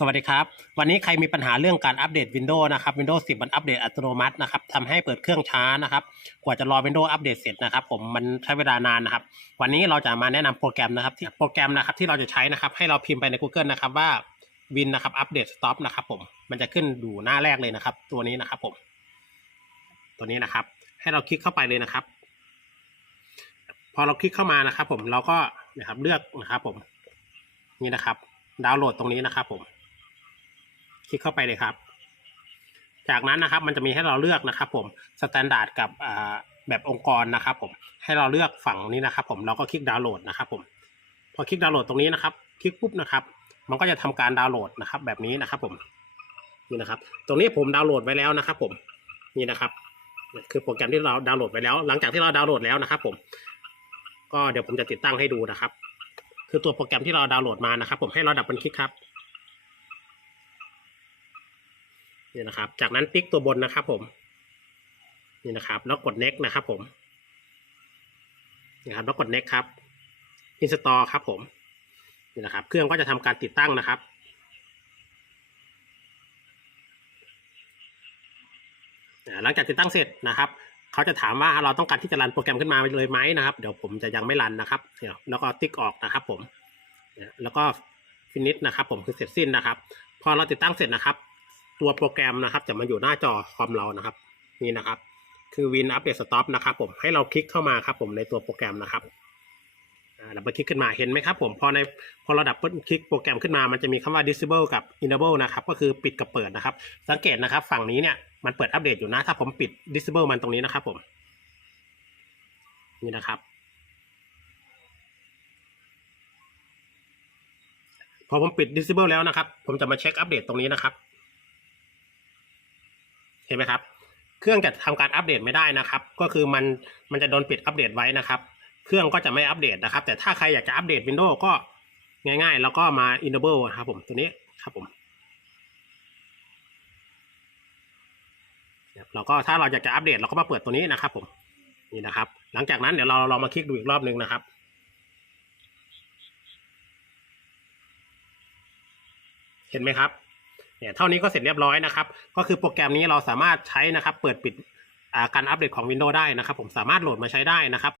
สวัสดีครับ วันนี้ใครมีปัญหาเรื่องการอัปเดต Windows นะครับ Windows 10 มันอัปเดตอัตโนมัตินะครับทำให้เปิดเครื่องช้านะครับ กว่าจะรอ Windows อัปเดตเสร็จนะครับ ผมมันใช้เวลานานนะครับ วันนี้เราจะมาแนะนำโปรแกรมนะครับที่โปรแกรมนะครับที่เราจะใช้นะครับ ให้เราพิมพ์ไปใน Google นะครับว่า Win นะครับอัปเดต Stop นะครับ ผมมันจะขึ้นอยู่หน้าแรกเลยนะครับ ตัวนี้นะครับ ผม ตัวนี้นะครับ ให้เราคลิกเข้าไปเลยนะครับ พอเราคลิกเข้ามานะครับ ผมเราก็นะครับเลือกนะครับ ผมนี่นะครับ ดาวน์โหลดตรงนี้นะครับ ผม คลิกเข้าไปเลยครับ จากนั้นนะครับมันจะมีให้เราเลือกนะครับผมสแตนดาร์ดกับแบบองค์กรนะครับผมให้เราเลือกฝั่งนี้นะครับ ผมเราก็คลิกดาวน์โหลดนะครับผมพอคลิกดาวน์โหลดตรงนี้นะครับ คลิกปุ๊บนะครับ มันก็จะทำการดาวน์โหลดนะครับ แบบนี้นะครับผมนี่นะครับ ตรงนี้ผมดาวน์โหลดไว้แล้วนะครับ ผมนี่นะครับ คือโปรแกรมที่เราดาวน์โหลดไว้แล้ว หลังจากที่เราดาวน์โหลดแล้วนะครับ ผม ก็เดี๋ยวผมจะติดตั้งให้ดูนะครับ คือตัวโปรแกรมที่เราดาวน์โหลดมานะครับ ผมให้เราดับเบิลคลิกครับ นี่นะครับ จากนั้นติ๊กตัวบนนะครับผม นี่นะครับ แล้วกด next นะครับผมนี่ครับแล้วกด next ครับ install ครับผม นี่นะครับ เครื่องก็จะทำการติดตั้งนะครับหลังจากติดตั้งเสร็จนะครับเขาจะถามว่าเราต้องการที่จะรันโปรแกรมขึ้นมาเลยไหมนะครับ เดี๋ยวผมจะยังไม่รันนะครับเดี๋ยวแล้วก็ติ๊กออกนะครับผมแล้วก็ฟินิชนะครับ ผมคือเสร็จสิ้นนะครับ พอเราติดตั้งเสร็จนะครับ ตัวโปรแกรมนะครับ จะมาอยู่หน้าจอคอมเรานะครับ นี่นะครับ คือ Win Update Stop นะครับ ผมให้เราคลิกเข้ามาครับ ผมในตัวโปรแกรมนะครับอ่าดับเบิลคลิกขึ้นมาเห็นไหมครับ ผมพอในพอเราดับเบิลคลิกโปรแกรมขึ้นมามันจะมีคำว่า disable กับ enable นะครับ ก็คือปิดกับเปิดนะครับ สังเกตนะครับ ฝั่งนี้เนี่ยมันเปิดอัปเดตอยู่นะ ถ้าผมปิด disable มันตรงนี้นะครับ ผม นี่นะครับพอผมปิด disable แล้วนะครับ ผมจะมาเช็คอัปเดตตรงนี้นะครับ เห็นไหมครับ เครื่องจะทำการอัปเดตไม่ได้นะครับ ก็คือมันมันจะโดนปิดอัปเดตไว้นะครับ เครื่องก็จะไม่อัปเดตนะครับ แต่ถ้าใครอยากจะอัปเดต Windows ก็ง่ายๆ แล้วก็มา enable นะครับผมตัวนี้ครับผมเราก็ถ้าเราอยากจะอัปเดตเราก็มาเปิดตัวนี้นะครับ ผมนี่นะครับ หลังจากนั้นเดี๋ยวเราลองมาคลิกดูอีกรอบหนึ่งนะครับเห็นไหมครับ เนี่ยเท่านี้ก็เสร็จเรียบร้อยนะครับ ก็คือโปรแกรมนี้เราสามารถใช้นะครับ เปิดปิดการอัปเดตของ Windows ได้นะครับ ผมสามารถโหลดมาใช้ได้นะครับ